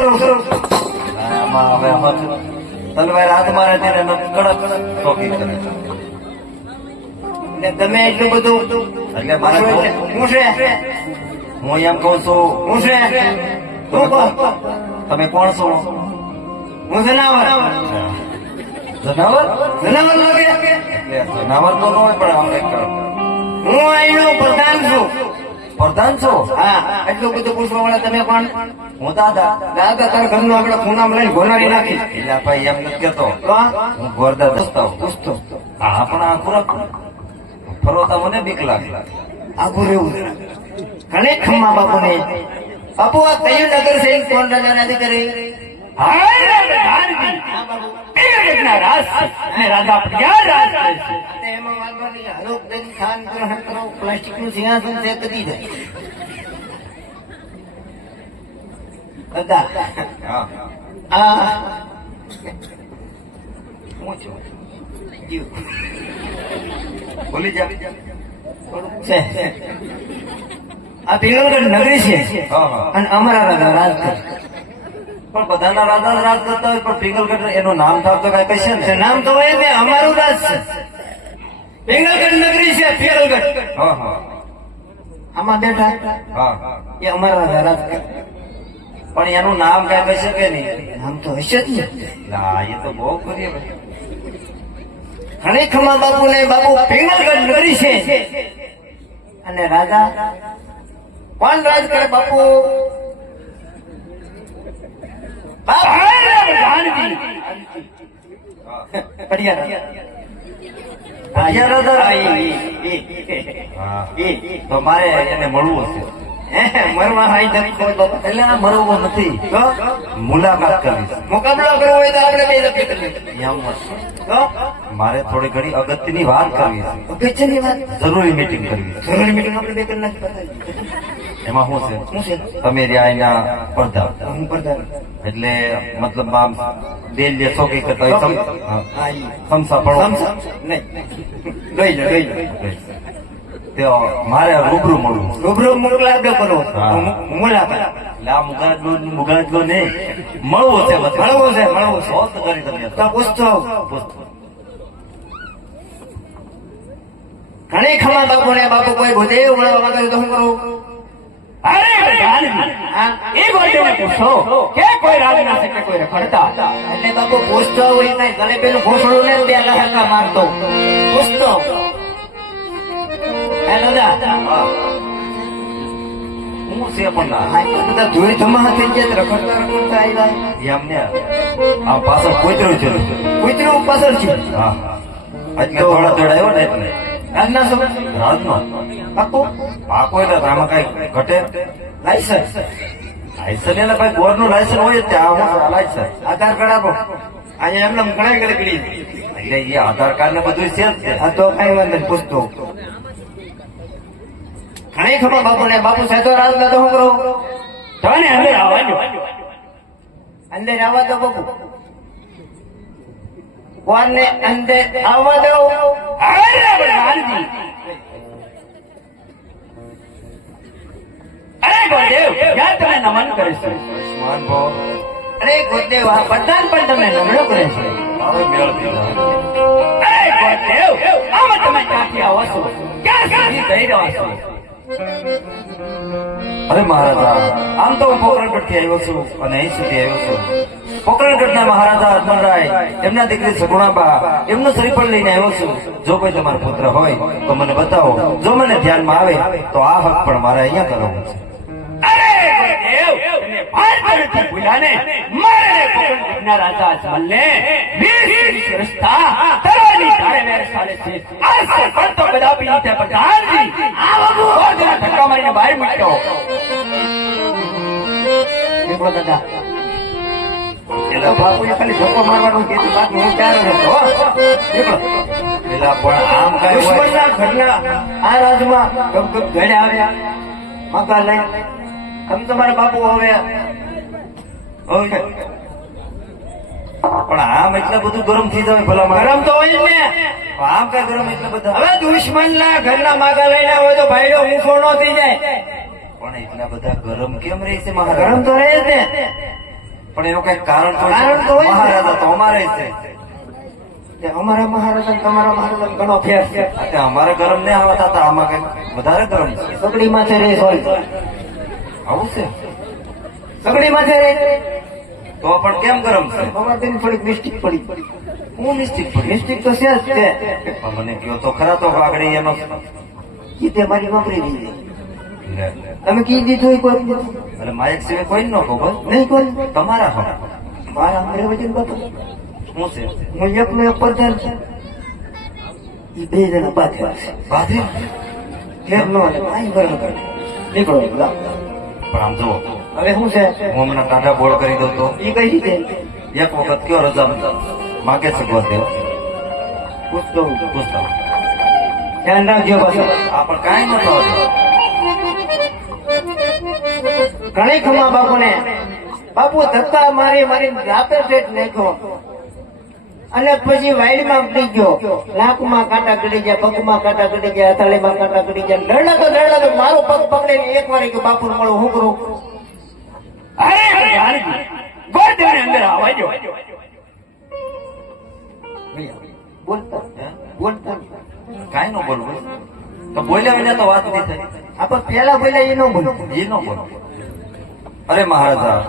કરું આમાં હવે આમાં તલવાર હાથ મારે ત્યારે કડક શોખી કરે ને તમે એટલું બધું એટલે મારે શું જો- એટલે- હું છે? હું એમ કહું છું હું છે? તમે કોણ? છો? હું જનાવર. જનાવર? જનાવર લાગે. જનાવર તો ન હોય પણ અમને હું અહીંનો પ્રધાન છું. પ્રધાન છો? હા એટલું બધું પૂછવા વાળા તમે કોણ? હું દાદા દાદા તારા ઘરનું આપણે ખૂણામાં લઈને ઘોનારી નાખી એટલે ભાઈ એમ નથી કેતો હું ગોરદા દસતા. પૂછતો હા પણ ખોરાક ફરવતા મને બીક લાગે. આખું રહેવું ઘણે ખમ્મા બાપુ બાપુ આ કયું નગર છે? કોણ રાજા રાજી કરે કરો પ્લાસ્ટિકનું સિંહાસન છે કદી જાય. દાદા આ. હું છું. બોલી જા. છે આ પિંગલગઢ નગરી છે. અને અમારા રાજા રાજ પણ બધાના રાજા રાજ કરતા હોય પણ પિંગલગઢ એનું નામ થાવ તો કઈ કહેશે ને? નામ તો હોય ને અમારું રાજ છે. પિંગલગઢ નગરી છે પિંગલગઢ હા હા. આમાં બેઠા. હા. એ અમારા રાજા રાજ પણ એનું નામ કઈ કહેશે કે નહીં નામ તો હશે જ ને એ તો બહુ કરીએ ભાઈ બાપુ ને બાપુ પિંગલગઢ કરી છે અને રાજા કોણ રાજ કરે બાપુ બાપ પડિયા પડિયા રાજા? હા, ઈ, ઈ, ઈ. હા ઈ. તો મારે એને મળવું છે હે, મરવા હાઈ ધરી એટલે આ મળવું નથી. તો મુલાકાત કરવી મુકાબલો કરવો હોય તો આપણે બે નક્કી કરીએ એમ તો મારે થોડી ઘણી અગત્યની વાત કરવી છે. જરૂરી મીટિંગ કરવી છે. જરૂરી મીટિંગ આપણે બે કરી નાખી એમાં શું છે? તમે રહ્યા પડદા. હું પ્રધાન એટલે મતલબ આમ બેન જે કઈ કરતા સમસા પડો. નહીં લઈ લો લઈ લો. મારે રૂબરૂ મળવું. રૂબરૂ મુલાકાત કરો. મુલાકાત એટલે આ મુગાદલો મુગાદલો નહીં મળવું છે મળવું છે મળવું સ્વસ્થ કરી તમે તો. પૂછતો ઘણી ખમા બાપુ ને બાપુ કોઈ ભૂતે મળવા માંગે તો શું કરું? અરે પ્રધાનજી, હા? એ ગોઠવીને પૂછો. કે કોઈ રાજ ના શકે કોઈ રખડતા એટલે બાપુ પૂછતો હોય ગળે પેલું ઘોસડું ને બે લહેકા મારતો. પૂછતો. હે છે પણ બધા ધૂળ જમા થઈ ગયા રખડતા રખડતા આવ્યા. એમ આ પાછળ કોતરું છે. કૂતરું પાછળ છે. હા. એટલે થોડા થોડા આવ્યો ને એટલે. રાજના સમય રાજનો બાપુ પાકો એટલે આમાં કઈ ઘટે? લાયસન્સ લાયસન્સ એટલે ભાઈ બોરનું લાયસન્સ હોય જ ત્યાં લાયસન્સ આધાર કાર્ડ આપો. અહીંયા એમને ઘણા ગળગડી એટલે એ આધાર કાર્ડ ને બધું છે જ. આ તો કઈ વાંધો પૂછતો. ઘણી ખબર બાપુ ને. બાપુ સાહેબ રાજ તો શું કરું ને અંદર આવવાનું અંદર આવવા દો બાપુ. કોને અંદર આવવા દો? અરે ગોદેવ યાર તમે નમન કરીશ અરે ગોદેવ આ પ્રધાન પણ તમને નમણો કરે છે. અરે ગોદેવ આમાં તમે ક્યાંથી આવો છો? ક્યાં સુધી જઈ રહ્યા છો? અરે મહારાજા, આમ તો હું પોકરણગઢથી આવ્યો છું અને અહીં સુધી આવ્યો છું. પોકરણગઢ ના મહારાજા અજમલરાય એમના દીકરી સગુણાબા, એમનું શ્રીફળ લઈને આવ્યો છું. જો કોઈ તમારો પુત્ર હોય તો મને બતાવો. જો મને ધ્યાનમાં આવે તો આ હક પણ મારે અહીંયા કરવું છે. અરે આ એટલે મારવાનું ત્યારે હતો ઘરના આ રાજમાં ગપ ઘડે આવ્યા. મકા લઈ. તમ તમારા બાપુ હવે પણ આમ એટલે બધું ગરમ થઈ જાય ભલા ગરમ તો હોય ને. આમ કઈ ગરમ એટલે બધા. હવે દુશ્મનના ઘરના માગા લઈને હોય તો ભાઈડો ઊંચો ન થઈ જાય. પણ એટલા બધા ગરમ કેમ રહે છે ગરમ તો રહે છે પણ એનું કઈ કારણ તો કારણ તો હોય ને. મહારાજા તો અમારે છે. અમારા મહારાજા તમારા મહારાજા ઘણો ફેર છે. અમારે ગરમ ને આવતા હતા આમાં કઈ વધારે ગરમ છે. સગડી માથે રેસ સોરી આવું છે સગડી માથે તો પણ કેમ ગરમ છે? તેની થોડીક મિસ્ટેક પડી. હું મિસ્ટેક પડી? મિસ્ટેક તો છે જ છે પણ મને કયો તો ખરા તો આગળ એનો. કીધે મારી વાપરી દીધી તમે કી દીધું કોઈ? એટલે માયક સિવાય કોઈ ન કહો બસ. નહીં કોઈ? તમારા હો મારા અમરે વજન બાપુ શું છે? હું એકનો એક પ્રધાન છે. એ બે જણા બાધે બાધી? કેમ નો અને કાંઈ બરાબર કરે. નીકળો લાવ. પણ આમ જુઓ હવે શું છે? હું હમણાં ટાટા બોળ કરી દઉં તો? એ કઈ રીતે? એક વખત કયો રજા? માગે છે ગોદેવ પૂછતો પૂછતો ધ્યાન રાખજો પાછો. આ પણ કાંઈ નતો. ઘણી ખમા બાપુને. બાપુ ધક્કા મારી મારી રાતે પેટ નાખ્યો. અને પછી વાઈડમાં પડી ગયો. લાકમાં કાંટા ગડી ગયા પગમાં કાંટા ગડી ગયા અથાળીમાં કાંટા ગડી ગયા. દરડાતો દરડાતો મારો પગ પકડીને એક વાર કે બાપુ મળો હું કરું? અરે અરે અંદર આવજો બોલતા બોલતા કાંઈ નો બોલવું તો બોલ્યા વિના તો વાત નહીં થાય. આપણે પેલા બોલ્યા એ ન બોલું એ ન બોલો અરે મહારાજા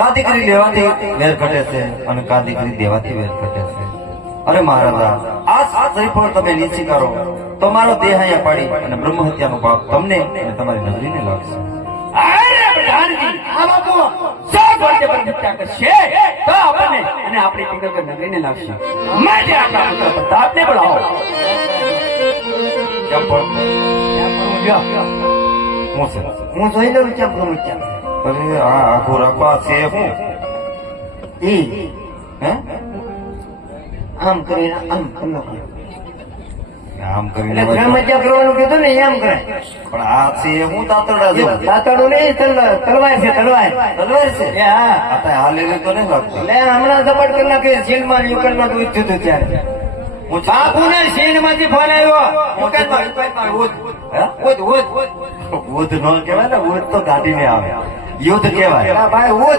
કા દીકરી લેવાથી વેર ઘટે છે અને કા દીકરી દેવાથી વેર ઘટે છે. અરે મહારાજા આ સાત પણ તમે નીચી કરો તો મારો દેહ અહીંયા પાડી અને બ્રહ્મ હત્યાનો પાપ તમને અને તમારી નજરીને લાગશે. કેમ હું જોઈ લઉં ચમ અરે આ આખો રાખવા છે હું. ઈ હે? આમ કરીને આમ કરી. આમ કરીને એટલે કરવાનું કીધું ને એમ કરાય પણ આ છે હું તાતરડા જેવું. દાંતરડું નહીં તલવાર છે તલવાર. તલવાર છે? એ હા. આ તો હાલ લેલી તો નહીં લાગતું એટલે હમણાં ઝપટ કરી નાખી ને હતું ત્યારે. હું બાપુને સીનમાંથી ફોન આવ્યો. ઉધ નો ને ઉધ તો ગાડીને આવે. યુદ્ધ કહેવાય. ભાઈ હું.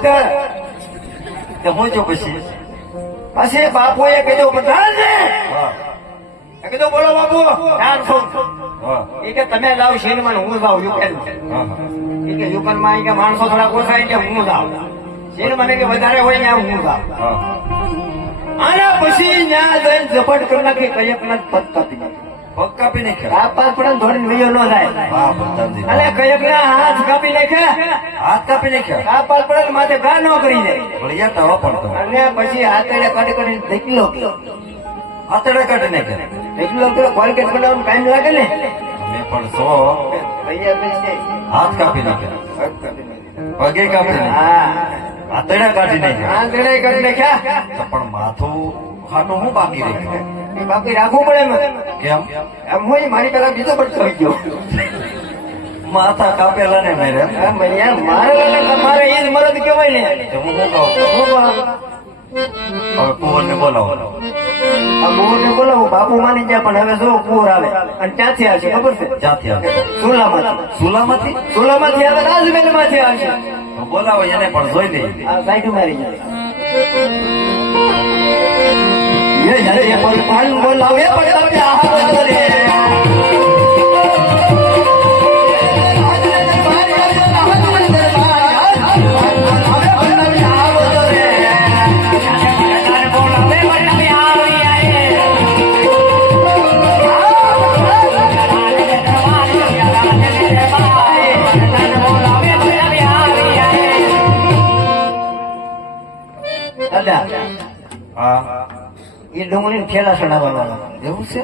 તે હું જો પછી. પછી બાપુએ કીધું પ્રધાનજી કીધું બોલો બાપુ ધ્યાન શું એ કે તમે લાવ સીનમાં ને હું લાવ હા. એ કે એ કે માણસો થોડા ઓછા કે હું લાવ શીન મને કે વધારે હોય ત્યાં હું લાવ આના પછી ત્યાં જઈને ઝપટ કરી નાખી કયક ના પગ કાપી નાખી નાખ્યા. આ પાસ પડે ધોડીને વયો ન જાય. હા પ્રધાનજી અને કયક હાથ કાપી નાખ્યા. હાથ કાપી નાખ્યા. આ પડે માથે ઘા ન કરી જાય વળિયા ટાળો પડતો. અને પછી હાથેડે કાઢી ગયો કાઢી નાખ્યા. કોલગેટ બનાવવાનું ટાઈમ લાગે ને. પણ સો હાથ કાપી નાખ્યા. પગ કાપી પગે નાખ્યા. કાઢી નાખ્યા. હાથેડે કાઢી નાખ્યા. પણ માથું ખાટું હું બાકી રહી બાકી રાખવું પડે કેમ? એમ હોય મારી પેલા બીજો પડતો થઈ ગયો. માથા કાપેલા ને મારે મારે મારે એ જ મરદ કહેવાય ને. હું શું કહું? હવે બોલાવો. મોહને બોલાવો બાપુ માની ગયા પણ હવે જો કુંવર આવે. અને ક્યાંથી આવશે ખબર છે? ક્યાંથી આવે સુલામાંથી. સુલામાંથી? સુલામાંથી આવે રાજમહેલમાંથી આવશે બોલાવો એને પણ જોઈ દે સાઈડ મારી જાય. એ જ્યારે એ પર પાન બોલાવે પણ તમે આવો ઠેલા ચડાવવાનો એવું છે?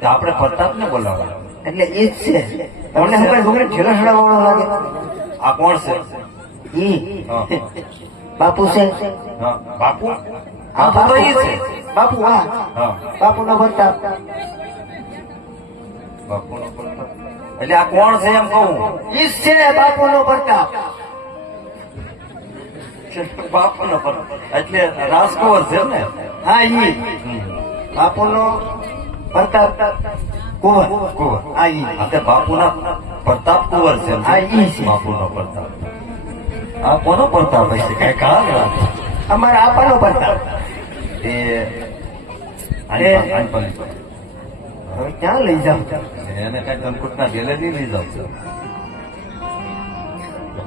તો આપણે પ્રતાપને બોલાવવા એટલે એ જ છે. તમને કઈ ડુંગળી ઠેલા ચડાવવાનો લાગે. આ કોણ છે? ઈ. બાપુ છે. બાપુ? આ બાપુ તો ઈ છે. બાપુ હા. હા. બાપુ નો ભરતા બાપુનો પ્રતાપ. એટલે આ કોણ છે એમ કહું? ઈ છે બાપુ નો પ્રતાપ. બાપુનો પ્રતાપ. એટલે રાજકુંવર છે ને? હા ઈ. હમ. બાપુ નો પ્રતાપ કુંવર. કુંવર. હા ઈ. આ બાપુના પ્રતાપ કુંવર છે. આ છે? ઈ છે. બાપુનો પ્રતાપ. આ કોનો પ્રતાપ હશે? કઈ કાળ અમારા આપાનો પ્રતાપ. એ ક્યાં લઈ જાઉં? એને કઈ કંકુટના ગેલે નહીં લઈ જાવ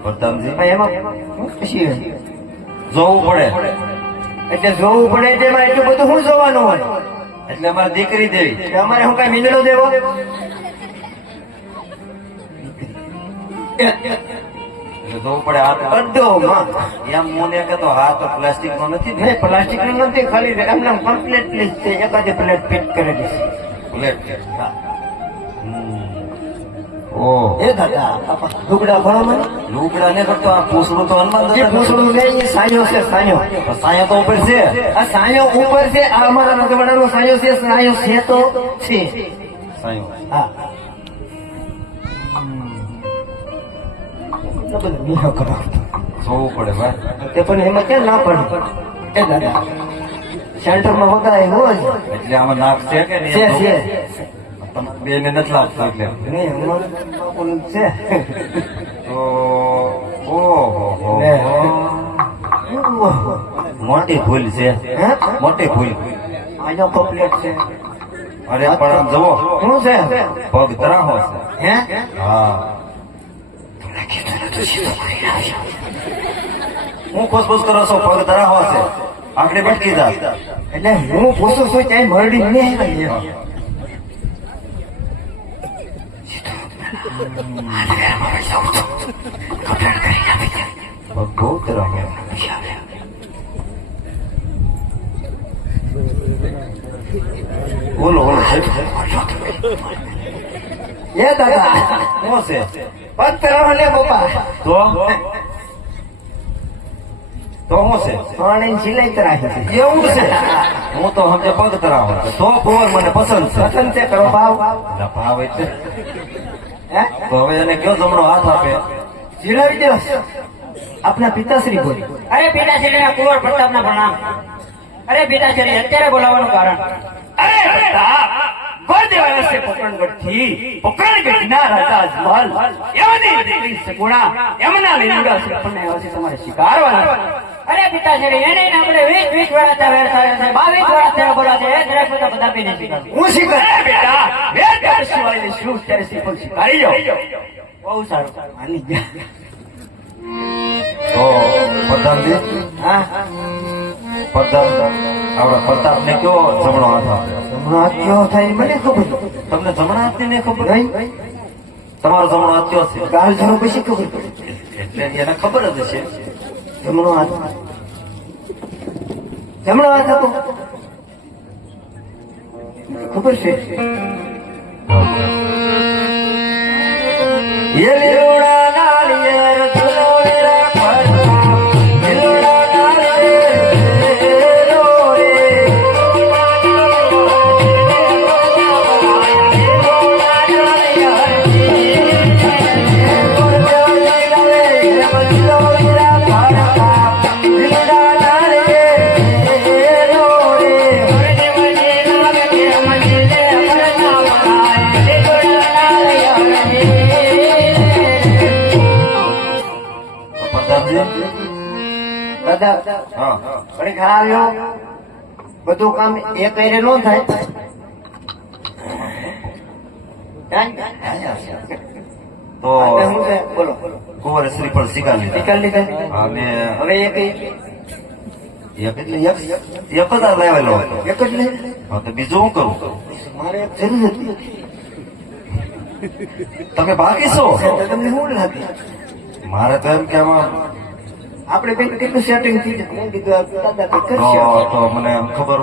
પ્રતાપજી? પણ એમાં જોવું પડે. એટલે જોવું પડે તેમાં એટલું બધું શું જોવાનું હોય. એટલે અમારે દીકરી દેવી અમારે શું કઈ મીંડળો દેવો? એટલે જોવું પડે હાથ અડધો માં. એમ મને કે તો હાથ પ્લાસ્ટિક નો નથી ને? પ્લાસ્ટિક નથી ખાલી એમને પ્લેટ પ્લીઝ છે. એકાદી પ્લેટ ફિટ કરેલી છે પ્લેટ એ દાદા લુગડા ભરો મને. લુગડા ને કરતો આ પૂછડું તો હનુમાન જે પૂછડું નહીં એ સાયો છે સાયો. સાયા તો ઉપર છે. આ સાયો ઉપર છે આ અમારા રજવાડાનો સાયો છે સાયો છે તો છે. સાયું. હા. તે પણ એમાં કેમ ના પડે? એ દાદા સેન્ટરમાં વગાડે હોય એટલે આમાં નાક છે કે છે છે. તમે બે ને નથી એટલે છે. મોટી ભૂલ છે મોટી ભૂલ આજો કમ્પ્લીટ છે અરે પણ જુઓ શું છે પગ તરાહો છે હે હા હું ખુશબુશ કરો છો પગ તરાહો છે આંકડી ભટકી જા એટલે હું પૂછું છું ત્યાં મરડી નહીં આવી એમ. પગ બહુ તરાહો બોલો બોલો સાહેબ એ દાદા શું છે પત્ર લે બાપા તો? તો શું છે પાણી સિલાઈ તરાહી છે એવું છે? હું તો સમજે પગ તરાવો. તો કુંવર મને પસંદ છે. પસંદ છે કરો ભાવ. ભાવ એટલે તો હવે એને કયો જમણો હાથ આપે? જીરાવી દો આપના પિતાશ્રી બોલી. અરે પિતાશ્રીના કુંવર પ્રતાપના પ્રણામ. અરે પિતાશ્રી અત્યારે બોલાવવાનું કારણ. અરે પ્રતાપ ગોરદેવ આવ્યા છે રાજા અજમલ. એમની દીકરી સગુણા. એમના લીલુડા શ્રીફળને આવ્યા છે. તમારે સ્વીકારવાના અરે પિતાશ્રી એને એને આપણે વીસ વીસ વર્ષ ત્યાં વેર થાય છે બાવીસ વર્ષ થયા બોલા છે એ દરેક બધા બધા પીને શીખા હું શીખર બેટા બે ત્યારે શિવાય શું ત્યારે શ્રીફળ શીખાડી જાઓ બહુ સારું. માની ગયા. તો પ્રધાનજી હા? પ્રધાન આપણા પ્રતાપને કયો જમણો હાથ આપે હમણાં આ કેવો થાય મને ખબર. તમને જમણા હાથની ને ખબર? નહીં. તમારો જમણો હાથ કયો છે? પછી ખબર પડે. એટલે એને ખબર જ છે જમણો હાથ. જમણો હાથ હતો ખબર છે? એ લીલુડા દાદા ઘણી બધું કામ એ કરે નો થાય. તો લીધા. લીધા. અને હવે એ કઈ? એક એટલે એક? એક જ લાવેલો એક જ લે તો બીજું હું કરું? મારે એક જરૂર હતી. તમે બાકી છો? તમને શું લાગે? મારે તો એમ કે આમાં આપણે બેન કેટલું સેટિંગ થઈ જાય મેં કીધું દાદા કઈ તો કરશે. તો મને એમ ખબર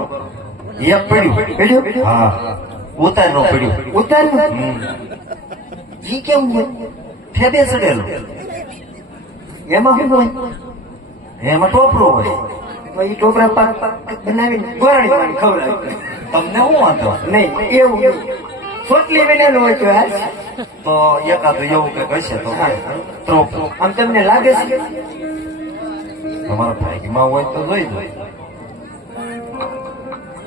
એક પડ્યું. પડ્યું? હા. ઉતાર નો પડ્યું ઉતાર્યું જી કેમ ઠેબે સડેલું. એમાં શું હોય? એમાં ટોપરો હોય. તો એ ટોપરા પાક બનાવીને ગોરાણી ખવડાવી તમને શું વાંધો? નહીં એવું ફોટલી બનેલું હોય તો હાલ. તો એકાદ એવું કંઈક હશે તો ટોપરો. આમ તમને લાગે છે? તમારા ભાગમાં હોય તો જોઈ દો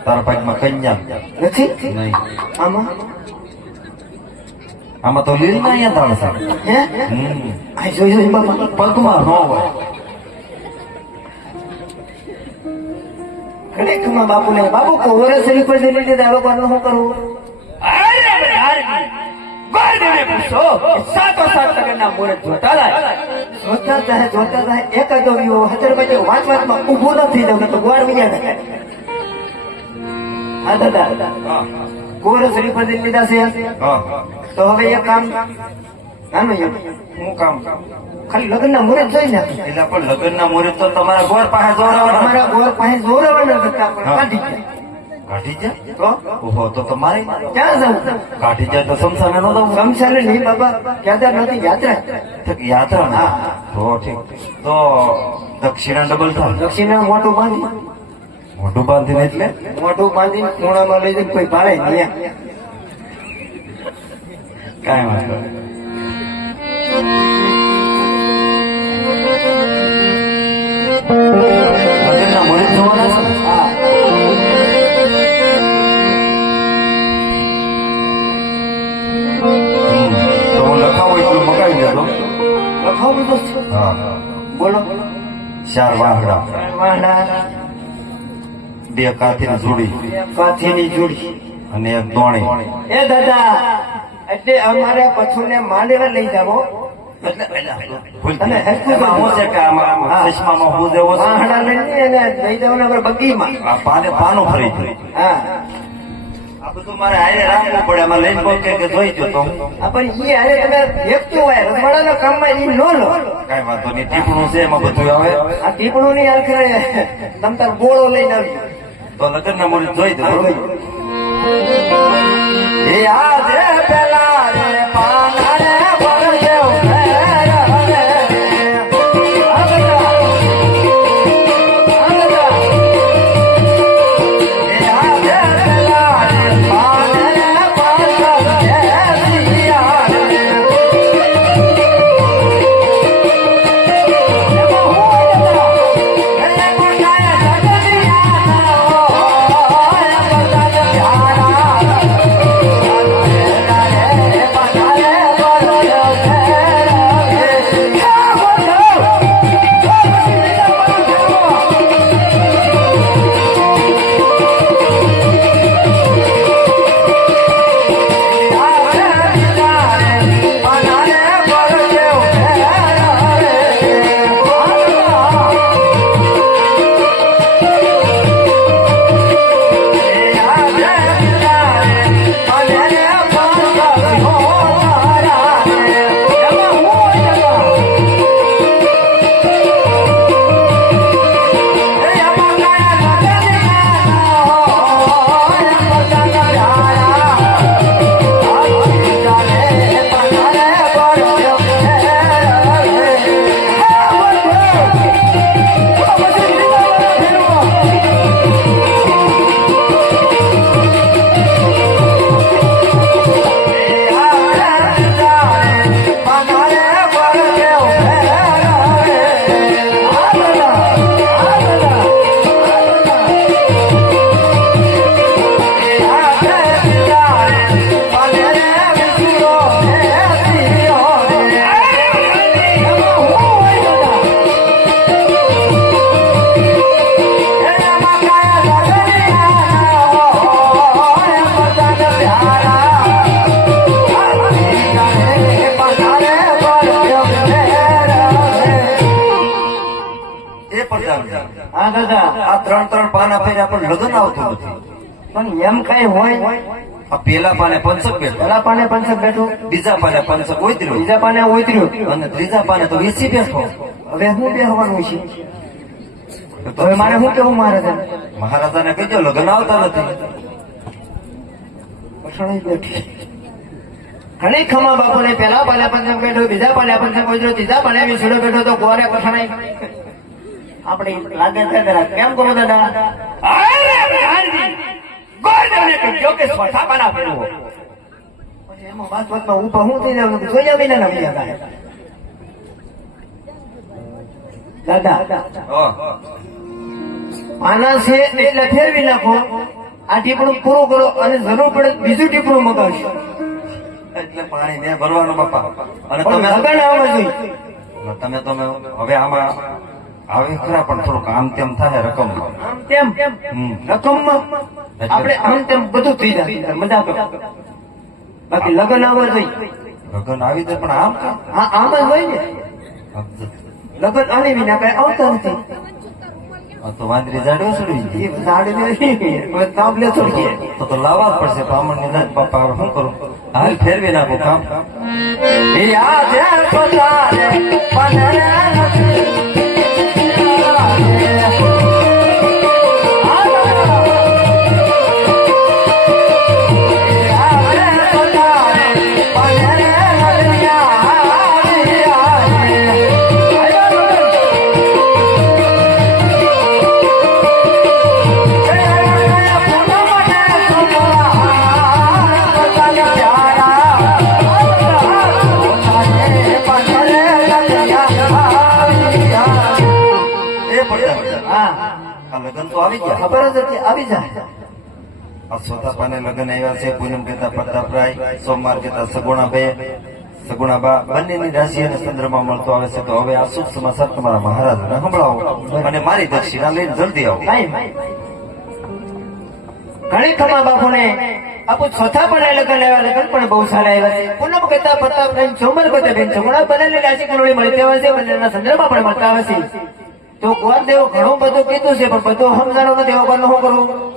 તારા ભાગમાં કન્યા નથી? આમાં? આમાં તો લીલ ના અહીંયા ધાણ સાહેબ પગમાં ન હોય. ખરેખરમાં બાપુને બાપુ કોવરે શરીર શું કરવું? જોતા થાય જોતા થાય એક જ આવ્યો હજાર પછી વાંચ વાંચમાં ઊભું ન થઈ તો ગોળ હા દાદા. લીધા છે. હવે એક કામ નાનું. હું કામ? ખાલી લગ્નના મુહૂર્ત જોઈ ને એટલે પણ લગ્નના મુહૂર્ત તો તમારા ગોળ પાસે જોરાવાના અમારા ગોળ પાસે જોરાવાના કાઢી ગયા. કાઢી જાય તો? ઓહો તો તમારે ક્યાં જાઉં કાઢી જાય તો સમસાને નો દઉં શમશાને નહીં બાબા કેદારનાથની યાત્રા. તો યાત્રા ના? તો ઠીક. તો દક્ષિણા ડબલ થાય દક્ષિણા મોટું બાંધી. મોઢું બાંધીને એટલે? મોટું બાંધીને ખૂણામાં લઈ જઈને કોઈ ભાડે ત્યાં કાંઈ વાંધો નહીં. મુહૂર્ત જોવાના બોલો. ચાર વાહડા વાહના બે કાથી જોડી. કાથીની જોડી. અને એક દોણી. એ દાદા એટલે અમારે પછુને માંડેલા લઈ જાવો એટલે ભૂલ અને થઈ. હરખું એમાં હું છે કે આમાં હા. આમાં ચશ્મામાં હું જેવો છે. વાહણા લઈને એને લઈ જાવ ને બગીમાં. આ ફરી. હા. બધું મારે હારે રાખવું પડે આમાં લઈને કોઈ કે જોઈ જો તો હું. આ પણ ઈ હારે તમે વ્યક્તિ હોય રસવાડાના કામમાં નો લો. કઈ વાંધો નહીં ટીપણું છે એમાં બધું આવે આ ટીપણું ની હાલ કરે તમ તાર બોળો લઈને આવી. તો લગ્નના મુહૂર્ત જોઈ દો એ આજે દાદા આ ત્રણ ત્રણ પાના ફેર્યા પણ લગ્ન આવતું નથી. પણ એમ કઈ હોય પેલા પાને પંચક બેઠા. પેલા પાને પંચક બેઠો. બીજા પાને પંચક ઉતર્યો. બીજા પાને ઉતર્યું. અને ત્રીજા પાને તો વીસી બેઠો. હવે હું બેહવાનું છે? હવે મારે શું કેવું મહારાજા મહારાજાને કહેજો લગ્ન આવતા નથી. બેઠી. ઘણી ખમા બાપુને પેલા પાલે પંચક બેઠો બીજા પાલે પંચક ઉતર્યો ત્રીજા પાલે વિસડો બેઠો તો ગોરે પછાણાઈ આપણી લાગે છે જરા. કેમ કરો દાદા? અરે બધારજી ગોરદેવને કહેજો કે સ્વથા પાના ફેરવો એમાં વાત વાતમાં ઊભા હું થઈ જાઉં જોઈ જાવ ને નવી હતા દાદા આના છે એટલે ફેરવી નાખો. આ ટીપણું પૂરું કરો અને જરૂર પડે બીજું ટીપણું મગાવશો. એટલે પાણી ભરવાનું બાપા. અને તમે લગન આવવા જોઈએ તમે તમે હવે આમાં આવે ખરા પણ થોડુંક આમ તેમ થાય રકમ. આમ તેમ? હમ. રકમમાં? આપણે આમ તેમ બધું થઈ જાય. મજા તો બાકી લગ્ન આવવા જોઈએ લગન આવી જાય પણ આમ હા આમ જ હોય ને? લગ્ન આવી વિના કઈ આવતા નથી. તો વાંદરી જાડવે ચડવી હવે ને લે થોડી તો તો લાવવા જ પડશે. બ્રાહ્મણ ને જાત બાપા શું કરું? હાલ ફેરવી નાખો કામ. યાદ પોતાને પનરે આવી ગયા. ખબર જ હતી આવી જાય. સોતાપાને લગન આવ્યા છે પૂનમ કહેતા પ્રતાપરાય સોમવાર કહેતા સગુણાભાઈ સગુણાબા બંનેની રાશિ અને ચંદ્રમાં મળતો આવે છે. તો હવે આ શુભ સમાચાર તમારા મહારાજને સંભળાવો અને મારી દક્ષિણા લઈને જલ્દી આવો. ઘણી ખમા બાપુને. આપુ ચોથા પણ લગ્ન લેવા લગ્ન પણ બહુ સારા આવ્યા છે. પૂનમ કહેતા પ્રતાપ ચોમર કહેતા બેન છોકરા બંને રાશિ કરોડી મળતી આવે છે. બંનેના સંદર્ભમાં પણ મળતા આવે છે. તો કોણ દેવો ઘણું બધું કીધું છે પણ બધું સમજાણો નથી. એવો કરવું શું કરવું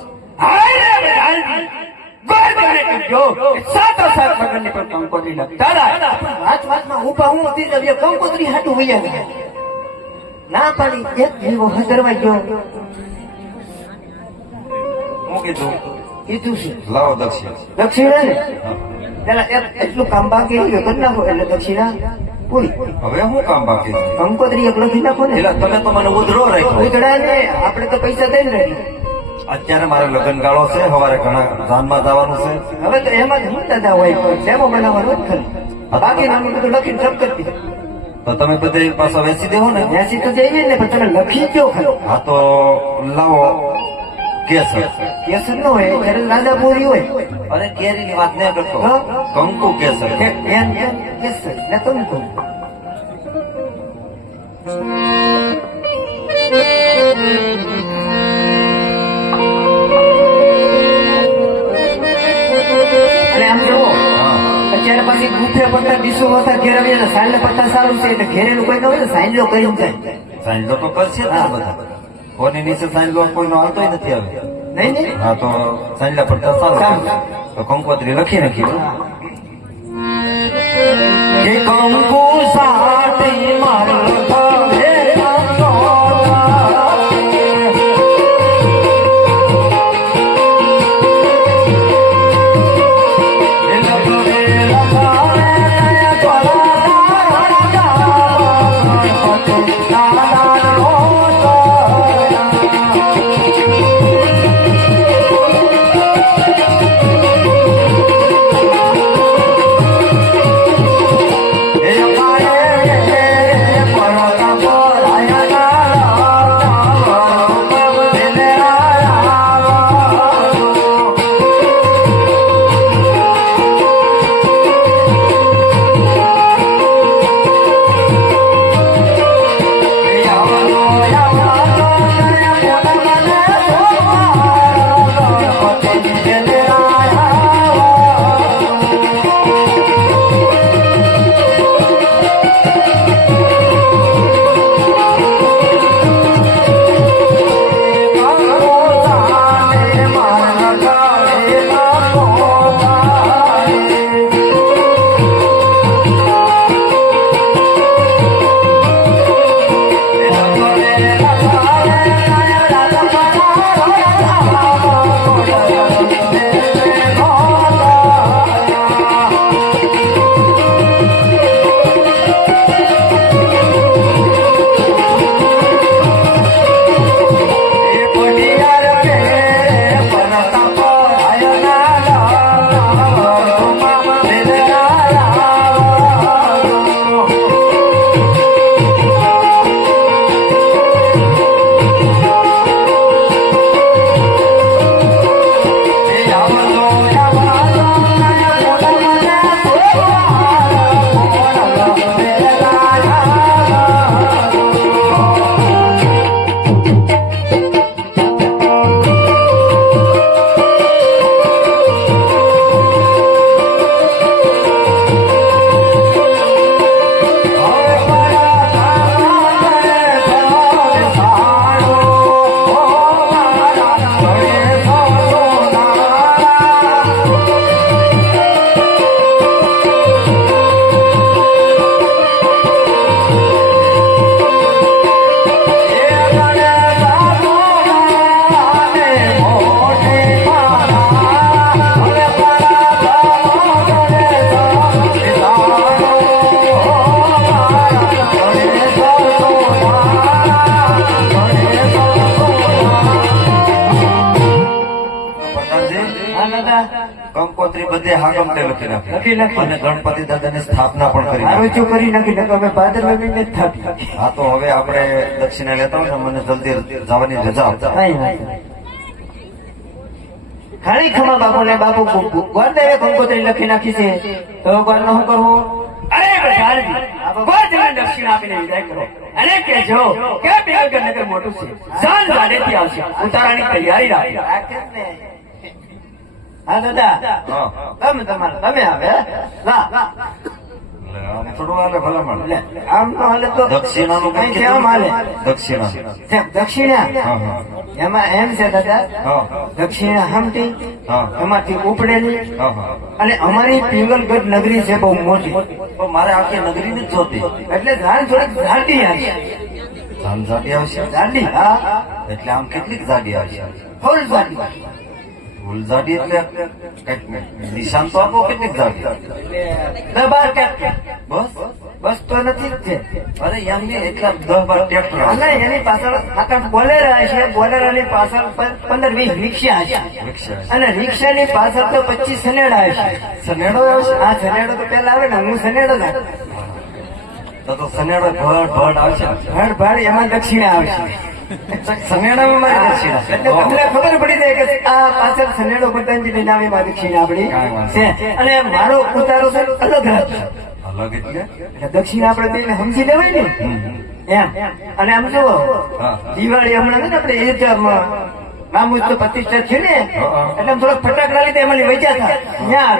ના પાડી એક જીવો હજરવા ગયો. હું કીધું? કીધું છે. લાવો દક્ષિણા. દક્ષિણા ને? પેલા એટલું કામ બાકી કરી નાખો એટલે દક્ષિણા. પૂરી હવે શું કામ બાકી કંકોત્રી એક લખી નાખો ને. એટલે તમે તો મને ઉધરો રાખ્યો. ઉધડા ને આપણે તો પૈસા દઈને રહી અત્યારે મારે લગ્ન ગાળો છે સવારે ઘણા ધાનમાં જવાનું છે. હવે તો એમાં જ હું દાદા હોય ડેમો બનાવવાનું જ ખરું. બાકી નાનું બધું લખીને સબ કરતી તો તમે બધે પાછા વેચી દેવો ને. બેસી તો જઈએ ને પણ તમે લખી કયો ખરું હા તો લાવો. કેસર. કેસર ન હોય ત્યારે રાજા પૂરી હોય. અરે કેરી ની વાત ન કરતો? કંકુ કેસર. કે બેન બેન કેસર. ને કંકુ. અને અત્યારે પછી ગુફે પડતા બીસું પડતા ઘેર આવીએ ને સાંજે પડતા સારું છે એટલે ઘેરેલું કોઈ ન હોય ને સાંજલો કરીને જાય સાંજલો તો કરશે બધા. કોની નીચે સાંજલો કોઈનો આવતો નથી હવે. નહીં હા તો સાંજલા પડતા સારું. તો કંકોત્રી લખી નાખી કે કંકુ સાટી મારું મહિને થાપી હા તો હવે આપણે દક્ષિણા લેતા હોય ને મને જલ્દી જવાની રજા ખાલી ખમા બાપુ ને બાપુ ગોરદેવે કંકોત્રી લખી નાખી છે. તો ગોરનો શું કરવું? અરે પ્રધાનજી દક્ષિણ આપીને વિદાય કરો. અને કહેજો કે બેગર નગર મોટું છે. સાંજ વાડેથી આવશે. ઉતારાની તૈયારી રાખજો. રાખે જ ને. હા દાદા. તમે તમારે તમે આવે લા. એટલે આમ તો હાલે તો દક્ષિણાનું કઈ કઈ આમ હાલે? દક્ષિણા. દક્ષિણા? હા હા. એમાં એમ છે દાદા દક્ષિણા હમટી એમાંથી ઉપડેલી હા હા. અને અમારી પિંગલગઢ નગરી છે બહુ મોટી. મારે આખી નગરી જ જોતી. એટલે ધાન થોડીક ધાન જાડી આવશે? ઝાડી હા. એટલે આમ કેટલીક ઝાડી આવશે? ફૂલ ઝાડી. ફૂલ જાડી એટલે કંઈક નિશાન તો આપો કેટલીક ટ્રેક્ટર બસ બસ તો નથી જ છે. અરે એમને એટલા દસ બાર ટ્રેક્ટર અને એની પાછળ આઠ બોલેરો છે. બોલેરોની પાછળ પંદર વીસ રિક્ષા છે. રિક્ષા અને રિક્ષાની પાછળ તો પચીસ સનેડા છે. સનેડો આ સનેડો તો પેલા આવે ને હું સનેડો જ તો સનેડો ભડ ભડ આવશે? ભડ ભડ એમાં દક્ષિણા આવશે. સનેડામાં મારી દક્ષિણા એટલે તમને ખબર પડી જાય કે આ પાછળ સનેડો બટનજી નામે માં દક્ષિણા આપણી. છે. અને મારો ઉતારો છે અલગ રાખજો અલગ એટલે એટલે દક્ષિણા આપણે બેને સમજી લેવાય ને? એમ. અને આમ જુઓ દિવાળી હમણાં ને આપણે એ જ આમ તો પ્રતિષ્ઠા છે ને એટલે થોડા ફટાકડા લીધે એમાં વેચ્યા હતા. ત્યાં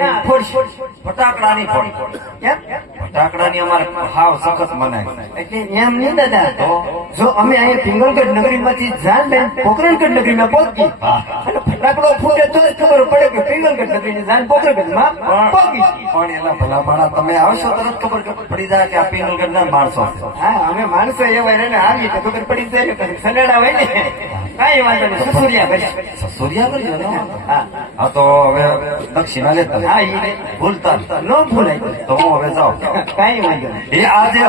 ફટાકડાની ફોડી. કેમ? ફટાકડાની અમારે ભાવ સખત મનાય. એટલે એમ નહીં દાદા. જો અમે અહીંયા પિંગલગઢ નગરીમાંથી જાન બેન પોકરણગઢ નગરીમાં પહોંચી. અને ફટાકડો ફૂટે તો ખબર પડે કે પિંગલગઢ નગરીની જાન પોકરણગઢમાં પહોંચી. પણ એના ભલા માણા તમે આવશો તરત ખબર પડી જાય કે આ પિંગલગઢના માણસો હા અમે માણસો એવા એને આવીએ તો ખબર પડી જાય ને સનેડા હોય ને. કાંઈ વાંધો નહીં. સુસુરિયા કરી સસુરિયા કરજો ને હા. તો હવે દક્ષિણા લેતા હા ભૂલતા ન ભૂલાય. તો હું હવે જાઉં. કઈ વાંધો નહીં. એ આજે